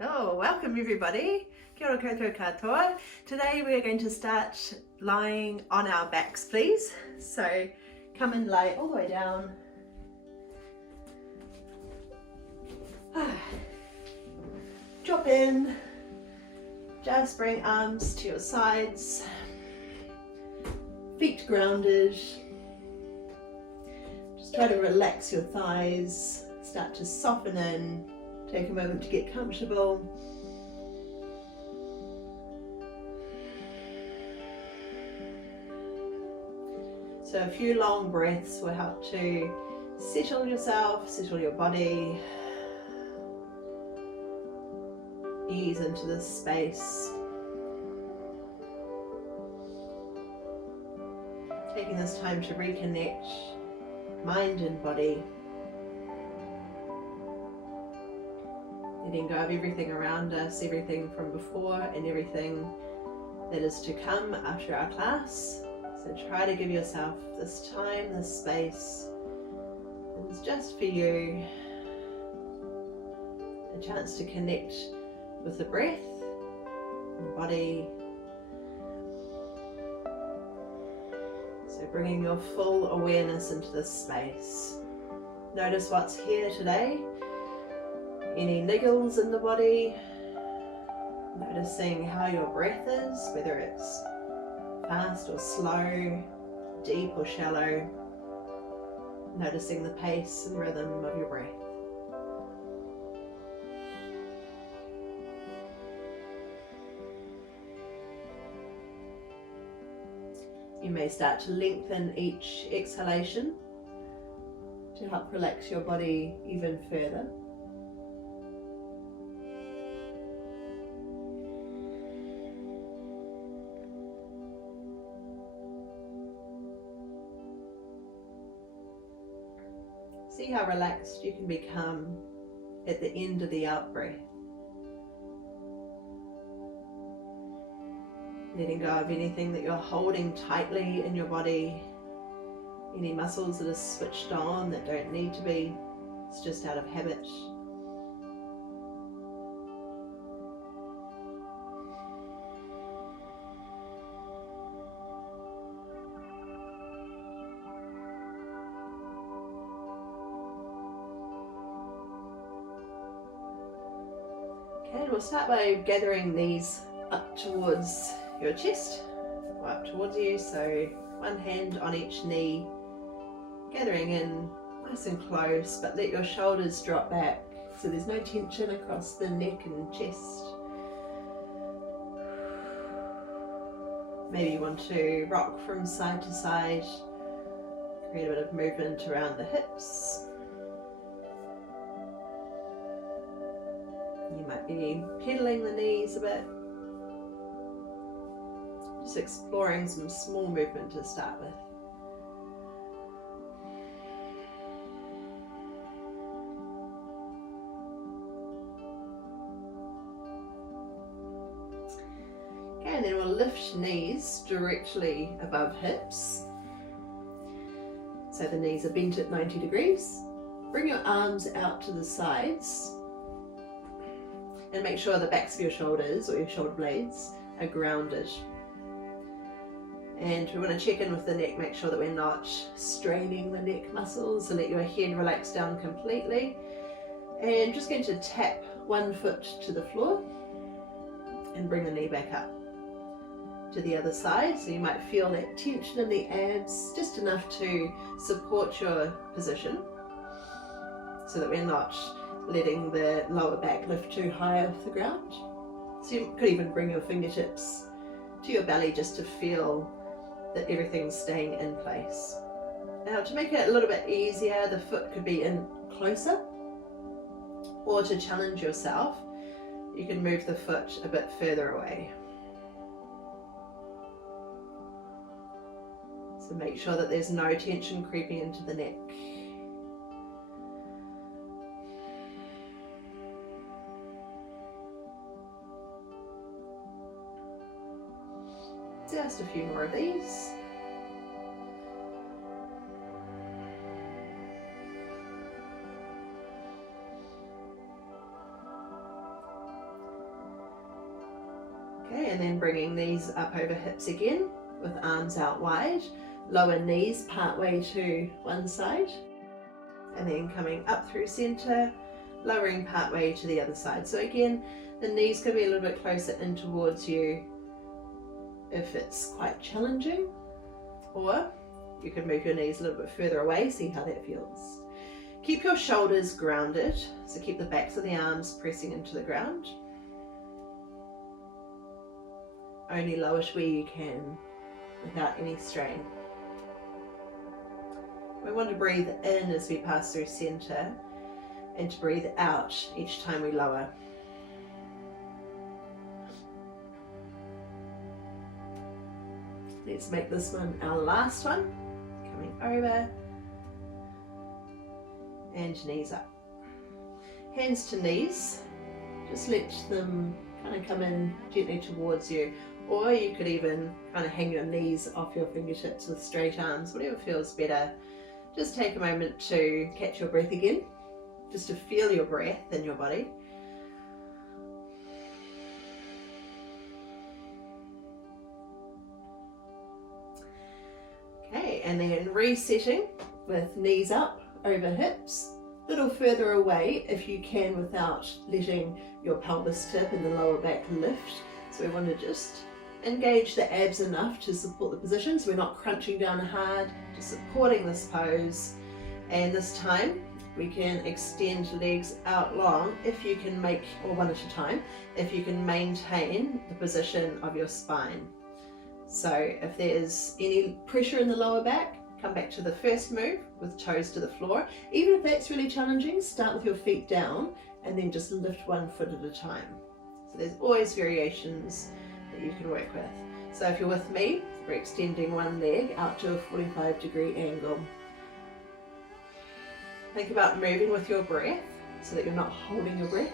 Oh, welcome everybody. Kia ora koutou katoa. Today we are going to start lying on our backs, please. So come and lie all the way down. Drop in. Just bring arms to your sides. Feet grounded. Just try to relax your thighs. Start to soften in. Take a moment to get comfortable. So a few long breaths will help to settle yourself, settle your body, ease into this space. Taking this time to reconnect mind and body. Letting go of everything around us, everything from before and everything that is to come after our class. So try to give yourself this time, this space. It's just for you. A chance to connect with the breath, the body. So bringing your full awareness into this space. Notice what's here today. Any niggles in the body, noticing how your breath is, whether it's fast or slow, deep or shallow, noticing the pace and rhythm of your breath. You may start to lengthen each exhalation to help relax your body even further. See how relaxed you can become at the end of the out breath. Letting go of anything that you're holding tightly in your body, any muscles that are switched on that don't need to be, it's just out of habit. Okay, we'll start by gathering knees up towards your chest, or up towards you, so one hand on each knee, gathering in nice and close, but let your shoulders drop back so there's no tension across the neck and chest. Maybe you want to rock from side to side, create a bit of movement around the hips. You might be pedaling the knees a bit. Just exploring some small movement to start with. Okay, and then we'll lift knees directly above hips. So the knees are bent at 90 degrees. Bring your arms out to the sides. And make sure the backs of your shoulders or your shoulder blades are grounded. And we want to check in with the neck, make sure that we're not straining the neck muscles, so let your head relax down completely. And just going to tap one foot to the floor and bring the knee back up to the other side. So you might feel that tension in the abs, just enough to support your position so that we're not letting the lower back lift too high off the ground. So you could even bring your fingertips to your belly just to feel that everything's staying in place. Now to make it a little bit easier, the foot could be in closer, or to challenge yourself, you can move the foot a bit further away. So make sure that there's no tension creeping into the neck. Just a few more of these. Okay, and then bringing knees up over hips again with arms out wide. Lower knees part way to one side. And then coming up through center, lowering part way to the other side. So again, the knees can be a little bit closer in towards you if it's quite challenging, or you can move your knees a little bit further away, see how that feels. Keep your shoulders grounded, so keep the backs of the arms pressing into the ground. Only lower it where you can without any strain. We want to breathe in as we pass through center and to breathe out each time we lower. Let's make this one our last one. Coming over and knees up. Hands to knees. Just let them kind of come in gently towards you. Or you could even kind of hang your knees off your fingertips with straight arms, whatever feels better. Just take a moment to catch your breath again, just to feel your breath in your body. Okay, and then resetting with knees up over hips, a little further away if you can without letting your pelvis tip and the lower back lift. So we want to just engage the abs enough to support the position, so we're not crunching down hard, just supporting this pose. And this time we can extend legs out long if you can make, or one at a time, if you can maintain the position of your spine. So if there's any pressure in the lower back, come back to the first move with toes to the floor. Even if that's really challenging, start with your feet down and then just lift one foot at a time. So there's always variations that you can work with. So if you're with me, we're extending one leg out to a 45-degree angle. Think about moving with your breath so that you're not holding your breath.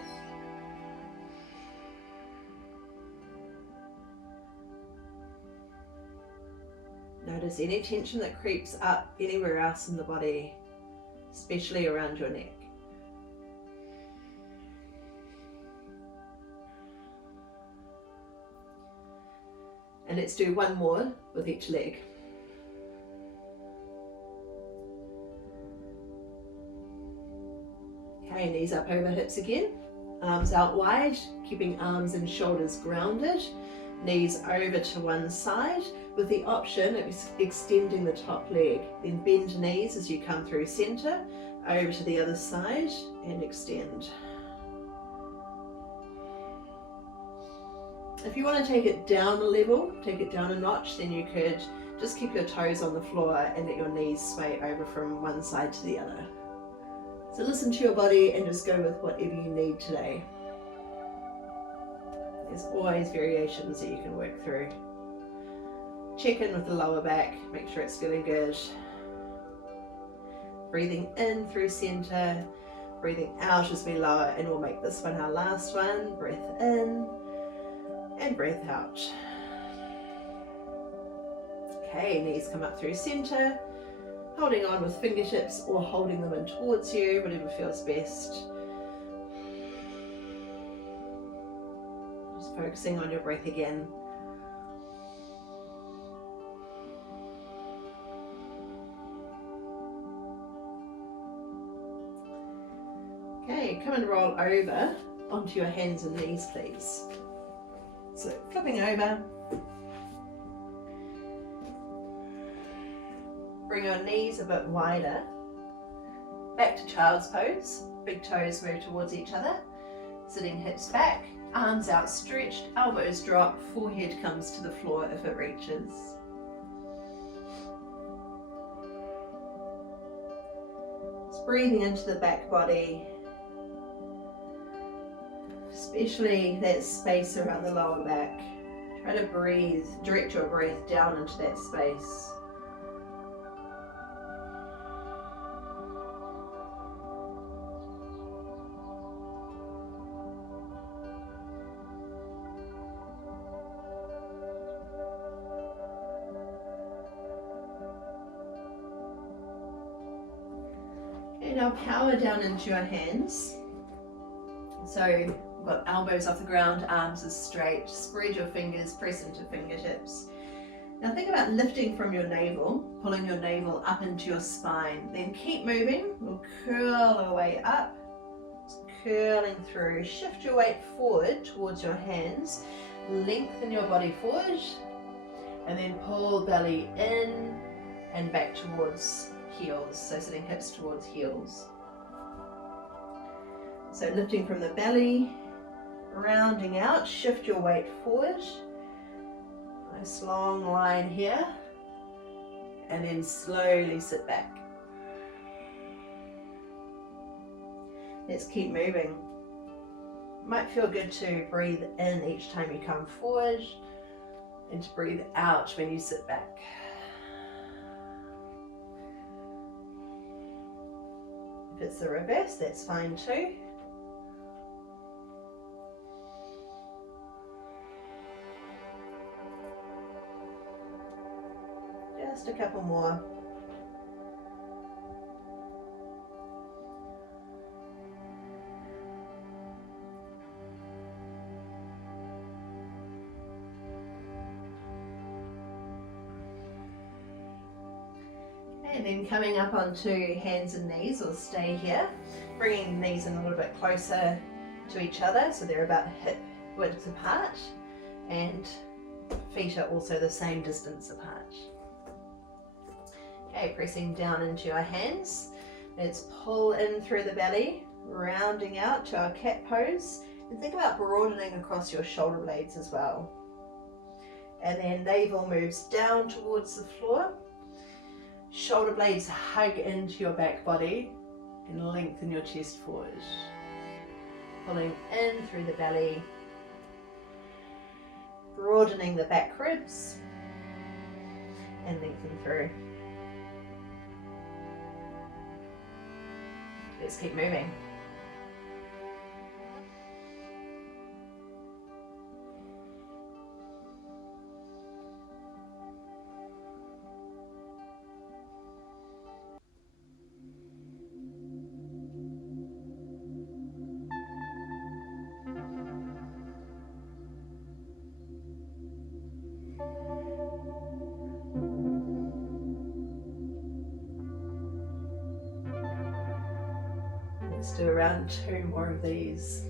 Notice any tension that creeps up anywhere else in the body, especially around your neck. And let's do one more with each leg. Okay, knees up over hips again, arms out wide, keeping arms and shoulders grounded, knees over to one side with the option of extending the top leg. Then bend knees as you come through center, over to the other side and extend. If you want to take it down a level, take it down a notch, then you could just keep your toes on the floor and let your knees sway over from one side to the other. So listen to your body and just go with whatever you need today. There's always variations that you can work through. Check in with the lower back, make sure it's feeling good. Breathing in through center, breathing out as we lower, and we'll make this one our last one. Breath in and breath out. Okay, knees come up through center, holding on with fingertips or holding them in towards you, whatever feels best. Just focusing on your breath again. Okay, come and roll over onto your hands and knees, please. So flipping over, bring your knees a bit wider, back to child's pose, big toes move towards each other, sitting hips back, arms outstretched, elbows drop, forehead comes to the floor if it reaches. Just breathing into the back body, especially that space around the lower back. Try to breathe, direct your breath down into that space. Okay, now power down into your hands. So Got elbows off the ground, arms are straight. Spread your fingers, press into fingertips. Now think about lifting from your navel, pulling your navel up into your spine. Then keep moving. We'll curl our way up, curling through. Shift your weight forward towards your hands. Lengthen your body forward. And then pull belly in and back towards heels. So sitting hips towards heels. So lifting from the belly, rounding out, shift your weight forward. Nice long line here. And then slowly sit back. Let's keep moving. Might feel good to breathe in each time you come forward and to breathe out when you sit back. If it's the reverse, that's fine too. Just a couple more. And then coming up onto hands and knees, we'll stay here, bringing the knees in a little bit closer to each other so they're about hip width apart, and feet are also the same distance apart. Okay, pressing down into our hands. Let's pull in through the belly, rounding out to our cat pose, and think about broadening across your shoulder blades as well. And then navel moves down towards the floor. Shoulder blades hug into your back body and lengthen your chest forward. Pulling in through the belly, broadening the back ribs, and lengthen through. Let's keep moving. Let's do around 2 more of these.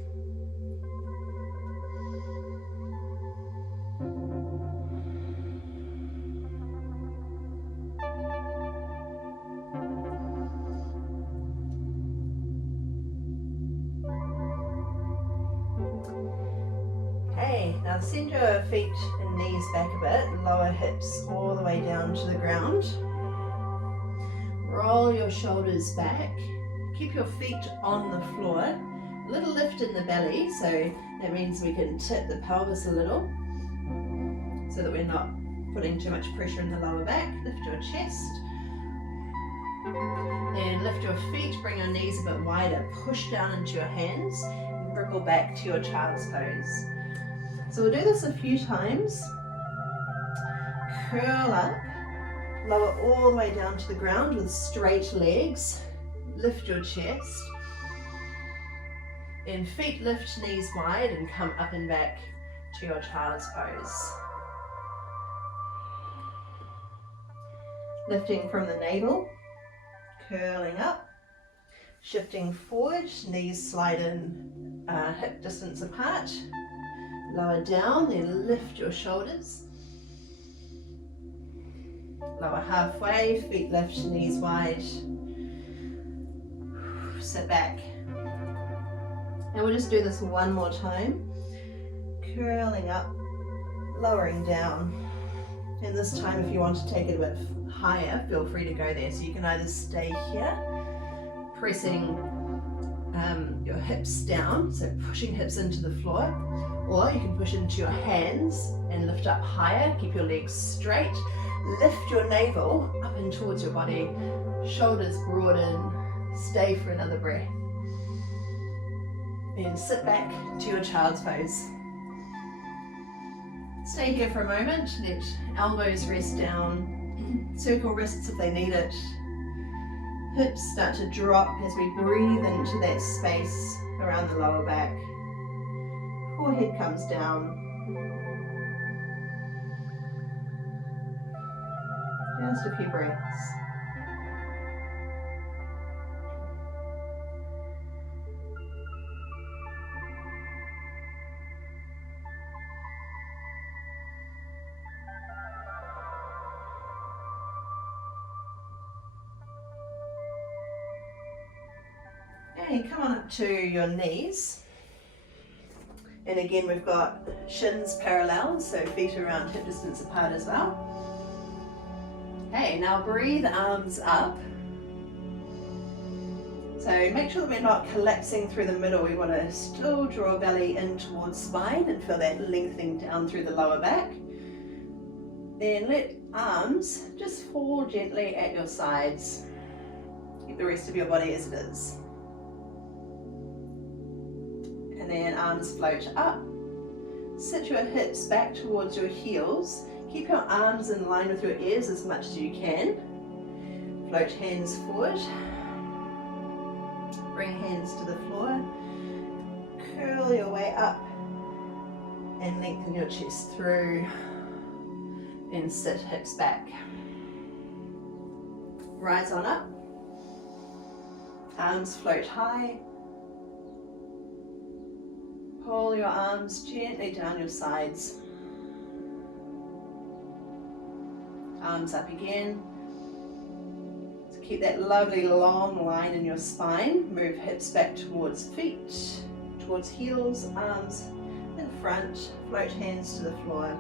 Okay, now send your feet and knees back a bit, lower hips all the way down to the ground. Roll your shoulders back. Keep your feet on the floor, a little lift in the belly, so that means we can tip the pelvis a little so that we're not putting too much pressure in the lower back. Lift your chest, then lift your feet, bring your knees a bit wider, push down into your hands and wriggle back to your child's pose. So we'll do this a few times. Curl up, lower all the way down to the ground with straight legs. Lift your chest, and feet lift, knees wide, and come up and back to your child's pose. Lifting from the navel, curling up, shifting forward, knees slide in hip distance apart, lower down, then lift your shoulders. Lower halfway, feet lift, knees wide. Sit back. And we'll just do this one more time. Curling up, lowering down. And this time if you want to take it a bit higher, feel free to go there. So you can either stay here, pressing your hips down, so pushing hips into the floor, or you can push into your hands and lift up higher, keep your legs straight, lift your navel up and towards your body, shoulders broaden. Stay for another breath. And sit back to your child's pose. Stay here for a moment. Let elbows rest down. Circle wrists if they need it. Hips start to drop as we breathe into that space around the lower back. Forehead comes down. Just a few breaths. And come on up to your knees. And again, we've got shins parallel, so feet around hip distance apart as well. Okay, now breathe arms up. So make sure that we're not collapsing through the middle. We want to still draw belly in towards spine and feel that lengthening down through the lower back. Then let arms just fall gently at your sides. Keep the rest of your body as it is. And then arms float up. Sit your hips back towards your heels. Keep your arms in line with your ears as much as you can. Float hands forward. Bring hands to the floor. Curl your way up and lengthen your chest through. Then sit hips back. Rise on up. Arms float high. Pull your arms gently down your sides. Arms up again. So keep that lovely long line in your spine. Move hips back towards feet, towards heels, arms in front. Float hands to the floor.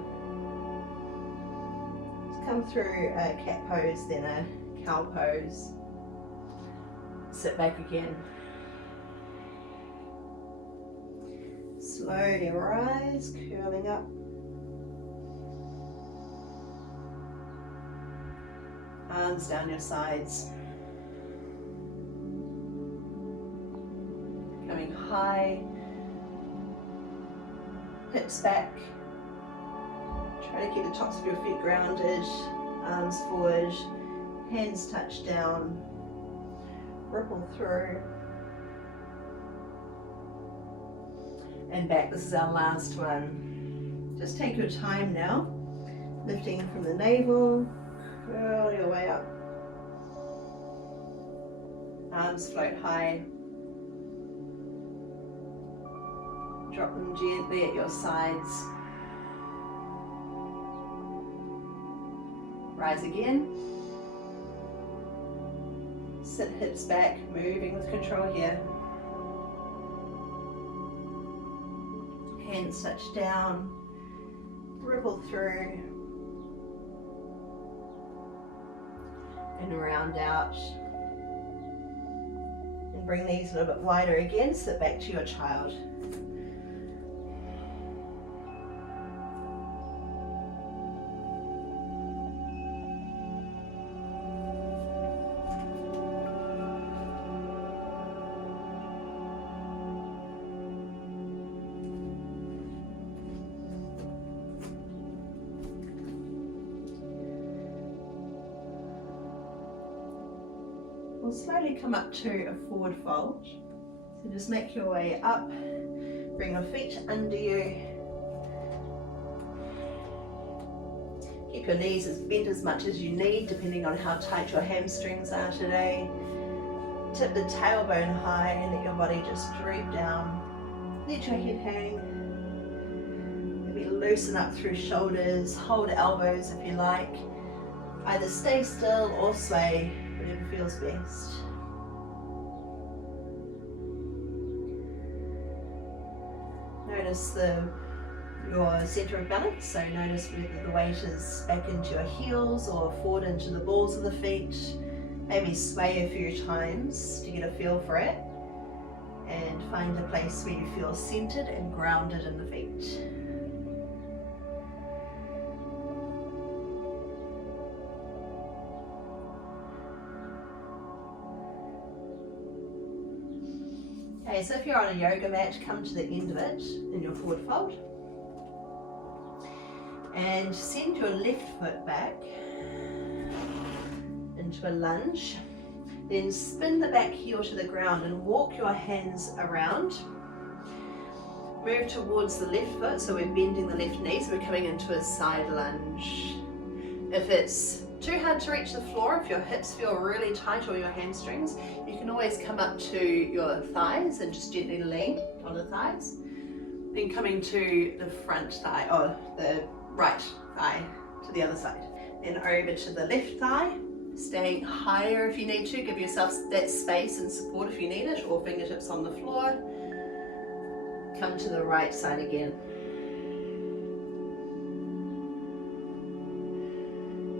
Just come through a cat pose, then a cow pose. Sit back again. Slowly rise, curling up. Arms down your sides. Coming high. Hips back. Try to keep the tops of your feet grounded. Arms forward. Hands touch down. Ripple through. And back. This is our last one. Just take your time now. Lifting from the navel. Curl your way up. Arms float high. Drop them gently at your sides. Rise again. Sit hips back, moving with control here. Hands touch down. Ripple through. And round out. And bring these a little bit wider again. Sit back to your child. We'll slowly come up to a forward fold. So just make your way up, bring your feet under you. Keep your knees as bent as much as you need, depending on how tight your hamstrings are today. Tip the tailbone high and let your body just droop down. Let your head hang. Maybe loosen up through shoulders, hold elbows if you like. Either stay still or sway. Whatever feels best. Notice your center of balance, so notice whether the weight is back into your heels or forward into the balls of the feet. Maybe sway a few times to get a feel for it, and find a place where you feel centered and grounded in the feet. Okay, so if you're on a yoga mat, come to the end of it in your forward fold. And send your left foot back into a lunge. Then spin the back heel to the ground and walk your hands around. Move towards the left foot, so we're bending the left knee, so we're coming into a side lunge. If it's too hard to reach the floor, if your hips feel really tight or your hamstrings, you can always come up to your thighs and just gently lean on the thighs. Then coming to the front thigh, or the right thigh to the other side. Then over to the left thigh, staying higher if you need to, give yourself that space and support if you need it, or fingertips on the floor. Come to the right side again.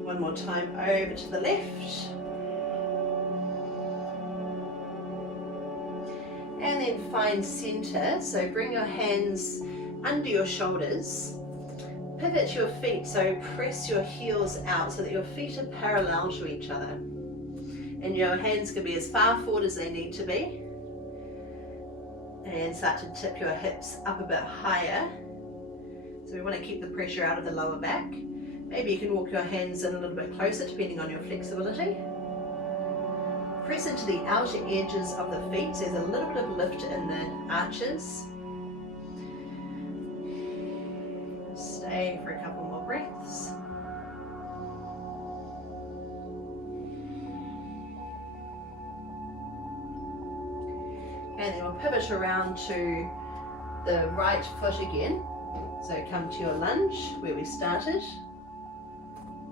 One more time over to the left. And then find center, so bring your hands under your shoulders. Pivot your feet, so press your heels out so that your feet are parallel to each other. And your hands can be as far forward as they need to be. And start to tip your hips up a bit higher. So we want to keep the pressure out of the lower back. Maybe you can walk your hands in a little bit closer depending on your flexibility. Press into the outer edges of the feet, so there's a little bit of lift in the arches. Stay for a couple more breaths. And then we'll pivot around to the right foot again. So come to your lunge where we started.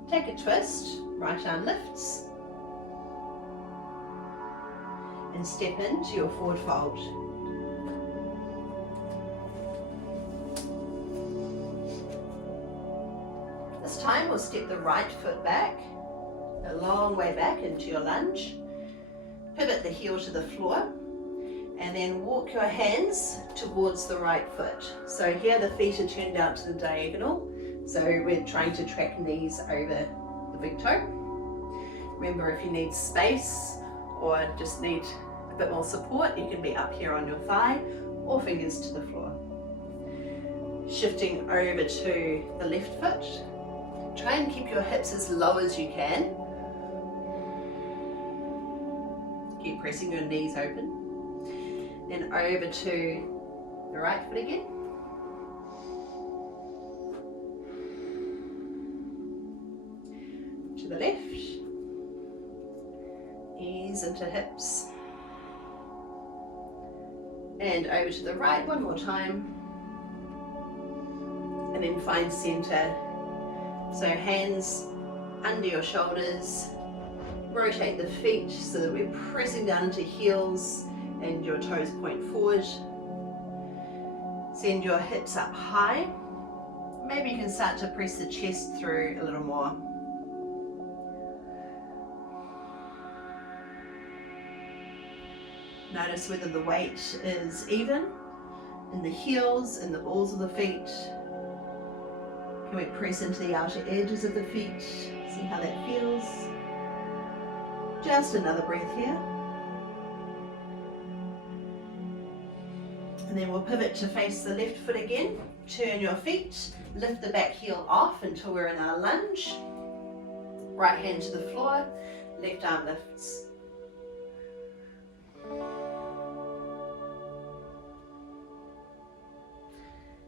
Take a twist, right arm lifts. And step into your forward fold. This time we'll step the right foot back, a long way back into your lunge. Pivot the heel to the floor. And then walk your hands towards the right foot. So here the feet are turned out to the diagonal. So we're trying to track knees over the big toe. Remember, if you need space or just need a bit more support, you can be up here on your thigh or fingers to the floor. Shifting over to the left foot. Try and keep your hips as low as you can. Keep pressing your knees open. Then over to the right foot again. To the left. Ease into hips. And over to the right one more time. And then find center. So hands under your shoulders. Rotate the feet so that we're pressing down into heels and your toes point forward. Send your hips up high. Maybe you can start to press the chest through a little more. Notice whether the weight is even in the heels and the balls of the feet. Can we press into the outer edges of the feet? See how that feels. Just another breath here. And then we'll pivot to face the left foot again. Turn your feet, lift the back heel off until we're in our lunge. Right hand to the floor, left arm lifts.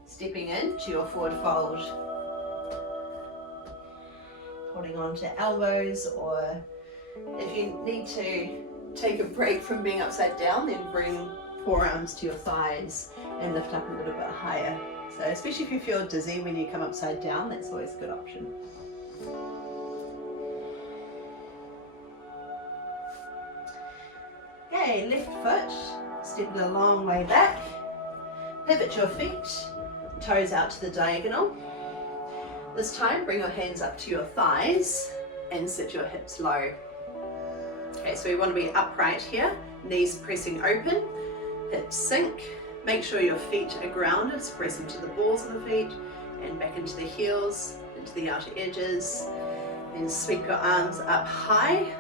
Stepping into your forward fold. Holding on to elbows, or if you need to take a break from being upside down, then bring forearms to your thighs and lift up a little bit higher. So especially if you feel dizzy when you come upside down, that's always a good option. Okay, left foot, step it a long way back. Pivot your feet, toes out to the diagonal. This time, bring your hands up to your thighs and sit your hips low. Okay, so we want to be upright here, knees pressing open. Hips sink. Make sure your feet are grounded, so press into the balls of the feet and back into the heels, into the outer edges. Then sweep your arms up high.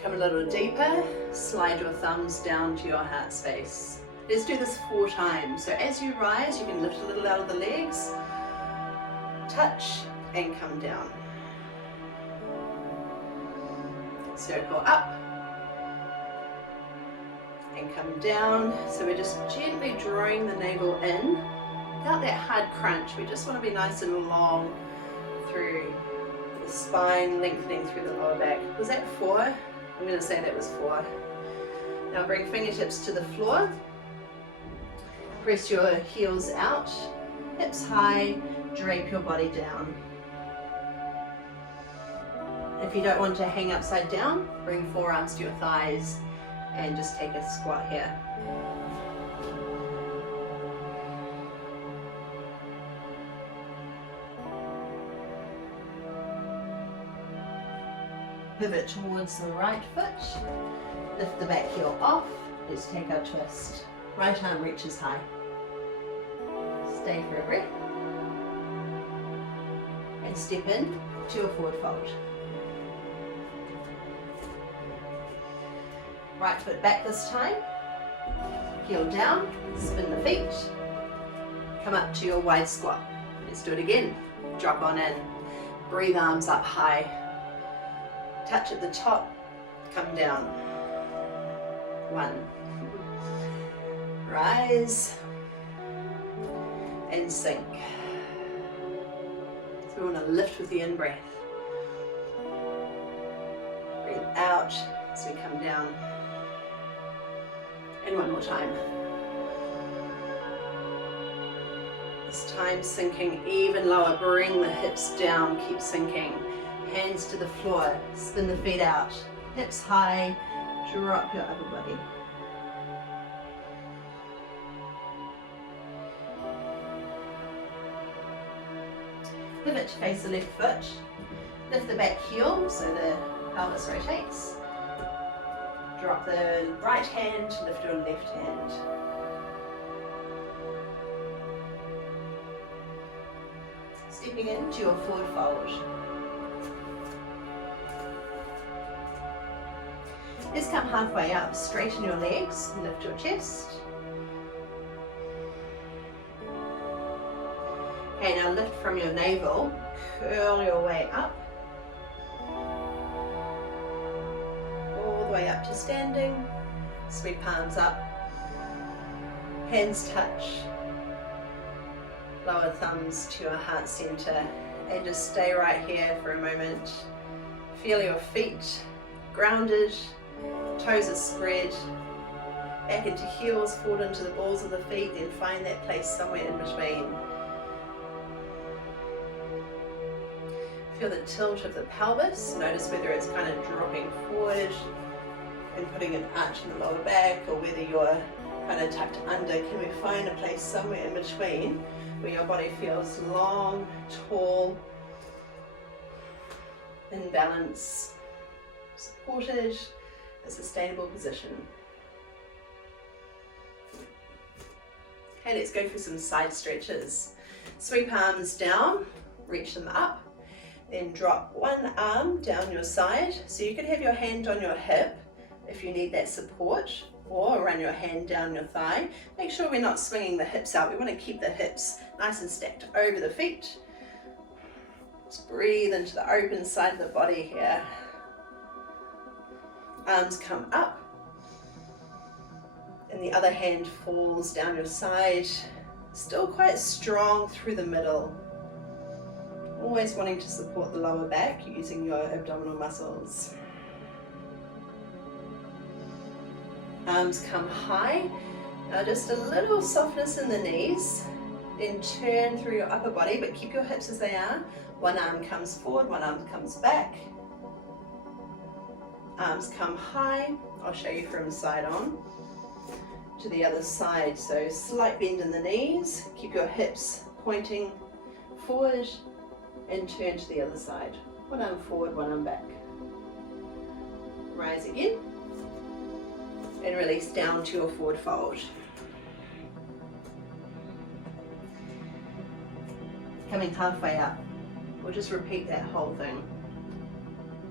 Come a little deeper. Slide your thumbs down to your heart space. Let's do this 4 times. So as you rise, you can lift a little out of the legs, touch and come down. Circle up and come down. So we're just gently drawing the navel in without that hard crunch. We just want to be nice and long through the spine, lengthening through the lower back. Was that 4? I'm going to say that was 4. Now bring fingertips to the floor. Press your heels out, hips high, drape your body down. If you don't want to hang upside down, bring forearms to your thighs and just take a squat here. Pivot towards the right foot, lift the back heel off, let's take our twist. Right arm reaches high. Stay for a breath. And step in to a forward fold. Right foot back this time. Heel down, spin the feet. Come up to your wide squat. Let's do it again. Drop on in. Breathe arms up high. Touch at the top, come down. 1. Rise and sink. So we want to lift with the in-breath. Breathe out as we come down. And one more time. This time sinking even lower. Bring the hips down, keep sinking. Hands to the floor, spin the feet out. Hips high, drop your upper body. Pivot to face the left foot. Lift the back heel so the pelvis rotates. Drop the right hand, lift your left hand. Stepping into your forward fold. Let's come halfway up, straighten your legs, lift your chest. Okay, now lift from your navel, curl your way up. All the way up to standing, sweep palms up, hands touch, lower thumbs to your heart center, and just stay right here for a moment. Feel your feet grounded, toes are spread, back into heels, forward into the balls of the feet, then find that place somewhere in between. Feel the tilt of the pelvis, notice whether it's kind of dropping forward and putting an arch in the lower back, or whether you're kind of tucked under. Can we find a place somewhere in between where your body feels long, tall, in balance, supported, a sustainable position. Okay, let's go for some side stretches. Sweep arms down, reach them up, then drop one arm down your side. So you can have your hand on your hip if you need that support, or run your hand down your thigh. Make sure we're not swinging the hips out. We want to keep the hips nice and stacked over the feet. Just breathe into the open side of the body here. Arms come up, and the other hand falls down your side. Still quite strong through the middle. Always wanting to support the lower back using your abdominal muscles. Arms come high. Now just a little softness in the knees. Then turn through your upper body, but keep your hips as they are. One arm comes forward, one arm comes back. Arms come high. I'll show you from side on to the other side. So slight bend in the knees. Keep your hips pointing forward and turn to the other side. One arm forward, one arm back. Rise again and release down to your forward fold. Coming halfway up. We'll just repeat that whole thing.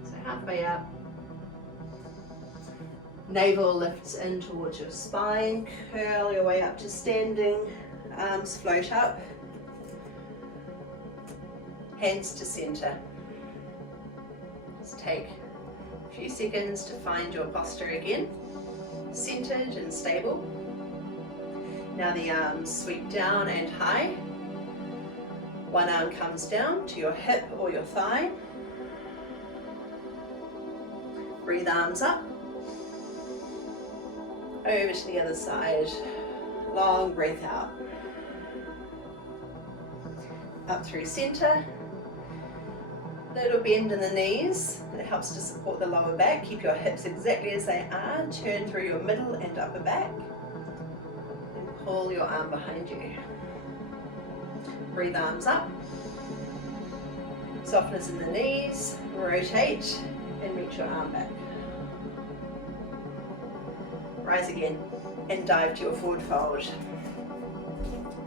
So halfway up. Navel lifts in towards your spine, curl your way up to standing, arms float up, hands to center. Just take a few seconds to find your posture again. centered and stable. Now the arms sweep down and high. One arm comes down to your hip or your thigh. Breathe arms up. Over to the other side. Long breath out. Up through center. Little bend in the knees. It helps to support the lower back. Keep your hips exactly as they are. Turn through your middle and upper back. And pull your arm behind you. Breathe arms up. Softness in the knees. Rotate and reach your arm back. Rise again and dive to your forward fold.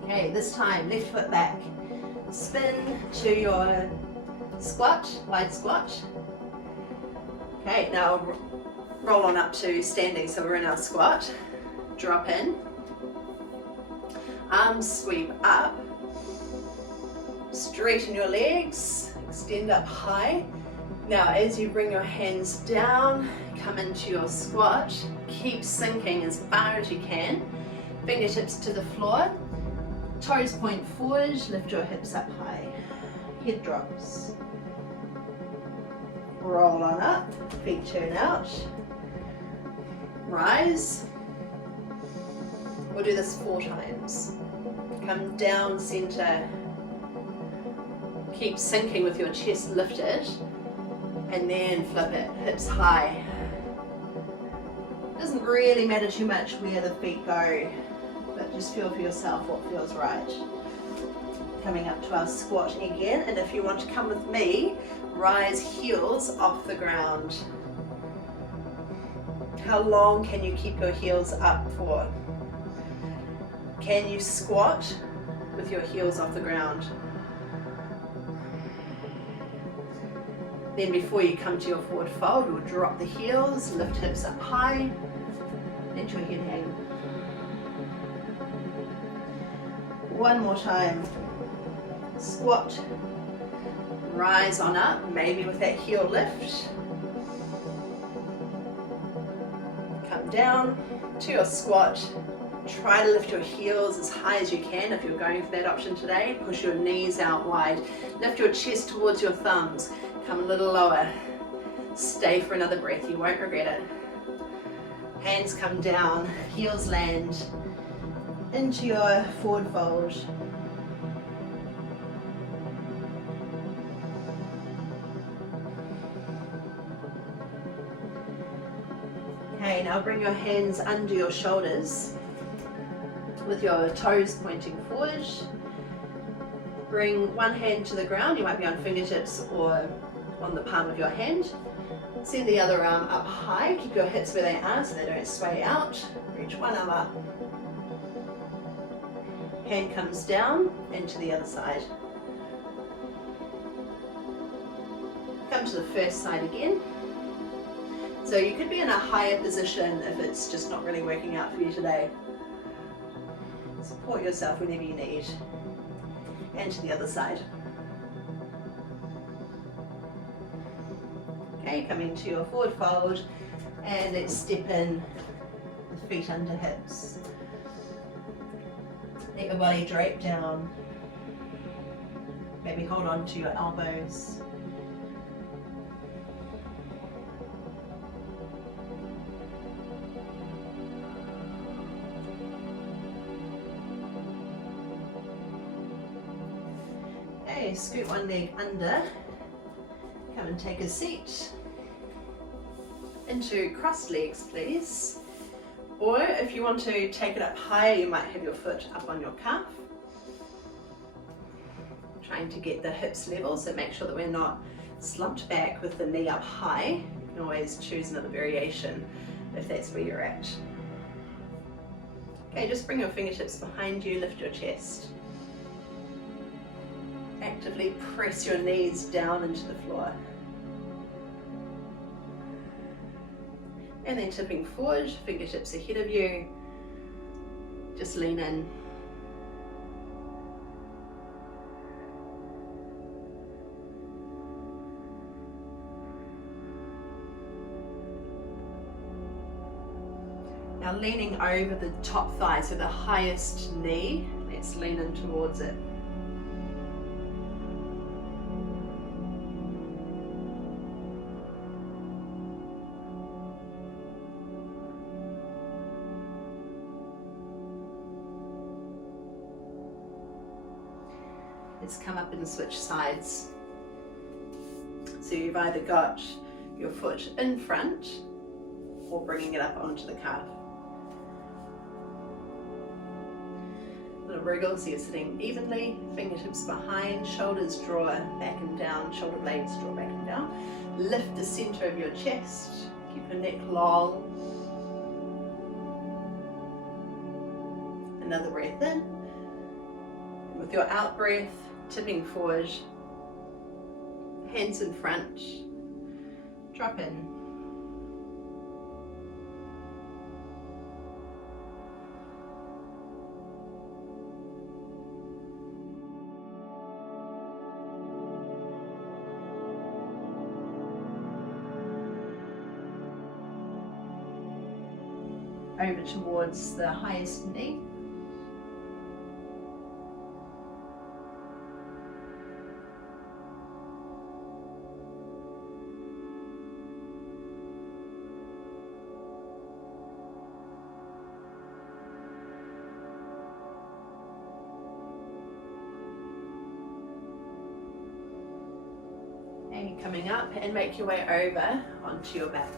Okay, this time left foot back. Spin to your squat, wide squat. Okay, now roll on up to standing, so we're in our squat. Drop in. Arms sweep up. Straighten your legs, extend up high. Now as you bring your hands down, come into your squat. Keep sinking as far as you can. Fingertips to the floor. Toes point forward, lift your hips up high. Head drops. Roll on up, feet turn out. Rise. We'll do this 4 times. Come down center. Keep sinking with your chest lifted. And then flip it, hips high. Doesn't really matter too much where the feet go, but just feel for yourself what feels right. Coming up to our squat again, and if you want to come with me, rise heels off the ground. How long can you keep your heels up for? Can you squat with your heels off the ground? Then before you come to your forward fold, we'll drop the heels, lift hips up high, let your head hang. One more time. Squat, rise on up, maybe with that heel lift. Come down to your squat. Try to lift your heels as high as you can if you're going for that option today. Push your knees out wide. Lift your chest towards your thumbs. Come a little lower. Stay for another breath, you won't regret it. Hands come down, heels land into your forward fold. Okay, now bring your hands under your shoulders with your toes pointing forward. Bring one hand to the ground, you might be on fingertips or on the palm of your hand. Send the other arm up high, keep your hips where they are so they don't sway out. Reach one arm up. Hand comes down and to the other side. Come to the first side again. So you could be in a higher position if it's just not really working out for you today. Support yourself whenever you need. And to the other side. Okay, come into your forward fold and let's step in with feet under hips. Let your body drape down. Maybe hold on to your elbows. Okay, scoot one leg under. Come and take a seat. Into crossed legs, please. Or if you want to take it up higher, you might have your foot up on your calf. Trying to get the hips level, so make sure that we're not slumped back with the knee up high. You can always choose another variation if that's where you're at. Okay, just bring your fingertips behind you, lift your chest. Actively press your knees down into the floor. And then tipping forward, fingertips ahead of you. Just lean in. Now leaning over the top thigh, so the highest knee, let's lean in towards it. Let's come up and switch sides. So you've either got your foot in front or bringing it up onto the calf. Little wriggle, so you're sitting evenly, fingertips behind, shoulders draw back and down, shoulder blades draw back and down. Lift the center of your chest, keep your neck long. Another breath in. And with your out breath, tipping forward, hands in front, drop in. Over towards the highest knee. And coming up and make your way over onto your back.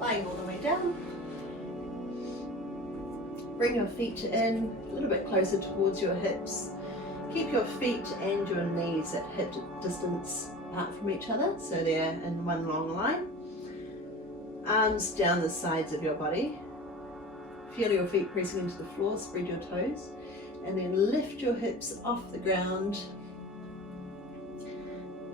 Lying all the way down. Bring your feet in a little bit closer towards your hips. Keep your feet and your knees at hip distance apart from each other, so they're in one long line. Arms down the sides of your body. Feel your feet pressing into the floor, spread your toes, and then lift your hips off the ground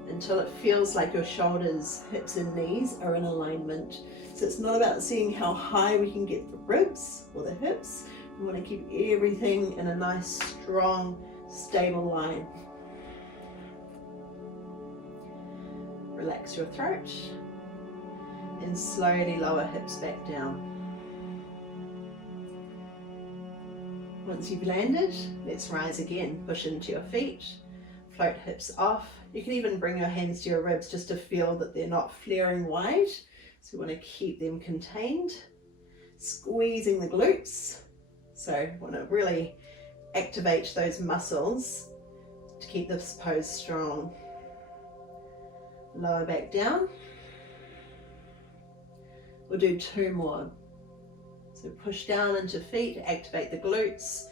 until it feels like your shoulders, hips and knees are in alignment. So it's not about seeing how high we can get the ribs or the hips. We want to keep everything in a nice, strong, stable line. Relax your throat and slowly lower hips back down. Once you've landed, let's rise again. Push into your feet, float hips off. You can even bring your hands to your ribs just to feel that they're not flaring wide. So we want to keep them contained. Squeezing the glutes. So we want to really activate those muscles to keep this pose strong. Lower back down. We'll do 2 more. So push down into feet, activate the glutes.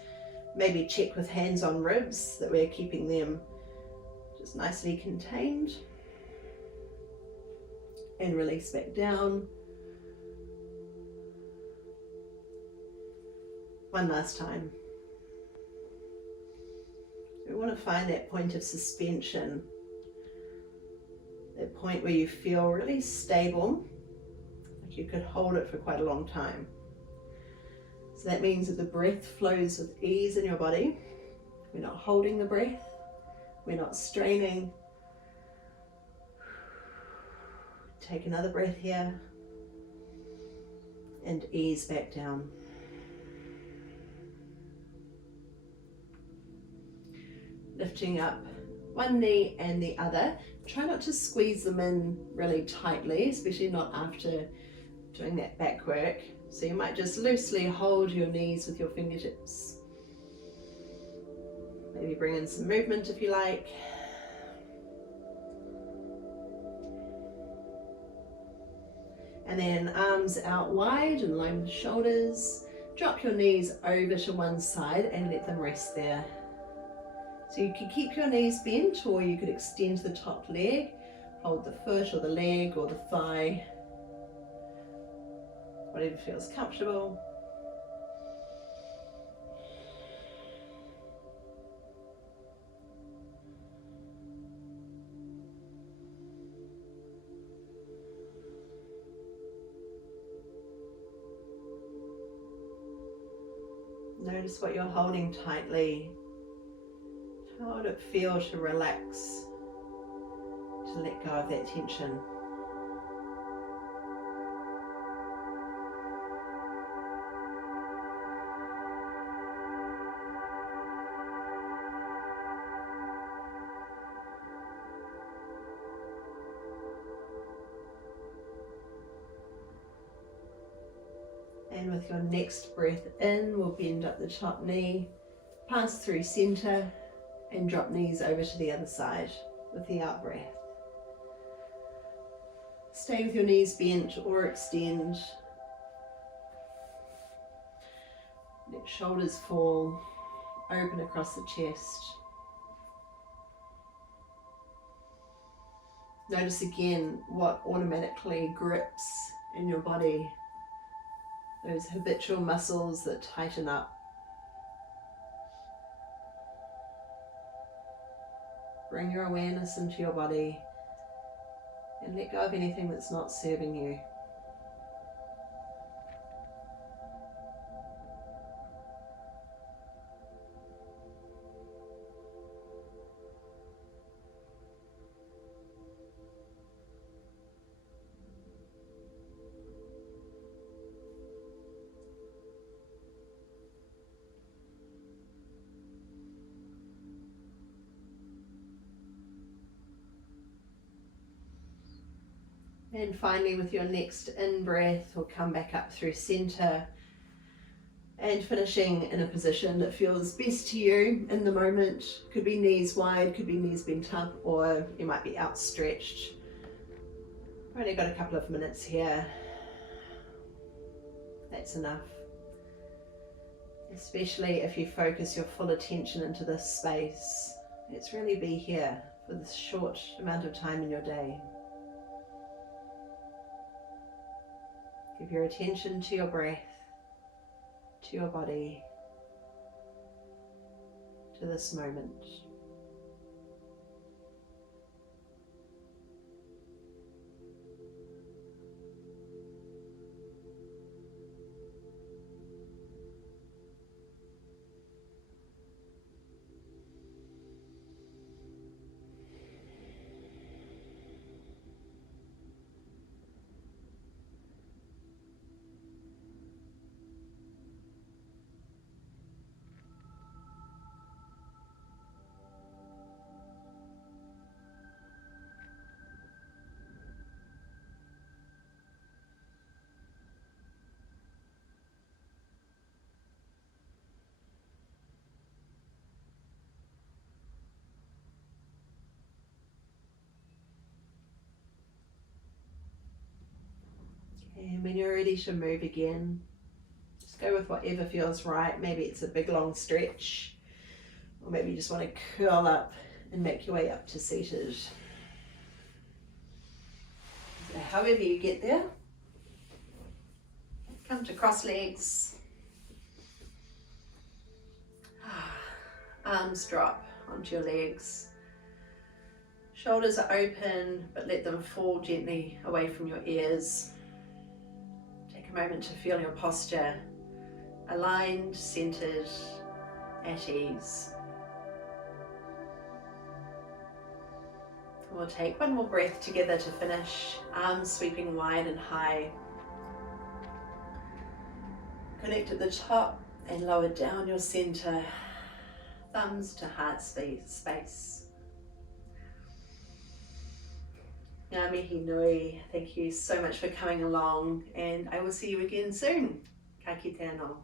Maybe check with hands on ribs that we're keeping them just nicely contained. And release back down. One last time. We want to find that point of suspension, that point where you feel really stable, like you could hold it for quite a long time. So that means that the breath flows with ease in your body. We're not holding the breath, we're not straining. Take another breath here and ease back down. Lifting up one knee and the other. Try not to squeeze them in really tightly, especially not after doing that back work. So you might just loosely hold your knees with your fingertips. Maybe bring in some movement if you like. And then arms out wide in line with the shoulders. Drop your knees over to one side and let them rest there. So you can keep your knees bent, or you could extend the top leg, hold the foot or the leg or the thigh, whatever feels comfortable. Notice what you're holding tightly. How would it feel to relax, to let go of that tension? And with your next breath in, we'll bend up the top knee, pass through center, and drop knees over to the other side with the out breath. Stay with your knees bent or extend. Let shoulders fall, open across the chest. Notice again what automatically grips in your body, those habitual muscles that tighten up. Bring your awareness into your body and let go of anything that's not serving you. And finally, with your next in-breath, we'll come back up through center and finishing in a position that feels best to you in the moment. Could be knees wide, could be knees bent up, or you might be outstretched. We've only got a couple of minutes here. That's enough. Especially if you focus your full attention into this space. Let's really be here for this short amount of time in your day. Give your attention to your breath, to your body, to this moment. And when you're ready to move again, just go with whatever feels right. Maybe it's a big long stretch, or maybe you just want to curl up and make your way up to seated. So however you get there, come to cross legs. Arms drop onto your legs. Shoulders are open, but let them fall gently away from your ears. Take a moment to feel your posture aligned, centered, at ease. We'll take one more breath together to finish. Arms sweeping wide and high. Connect at the top and lower down your center. Thumbs to heart space. Ngā mihi nui, thank you so much for coming along, and I will see you again soon. Ka kite anō.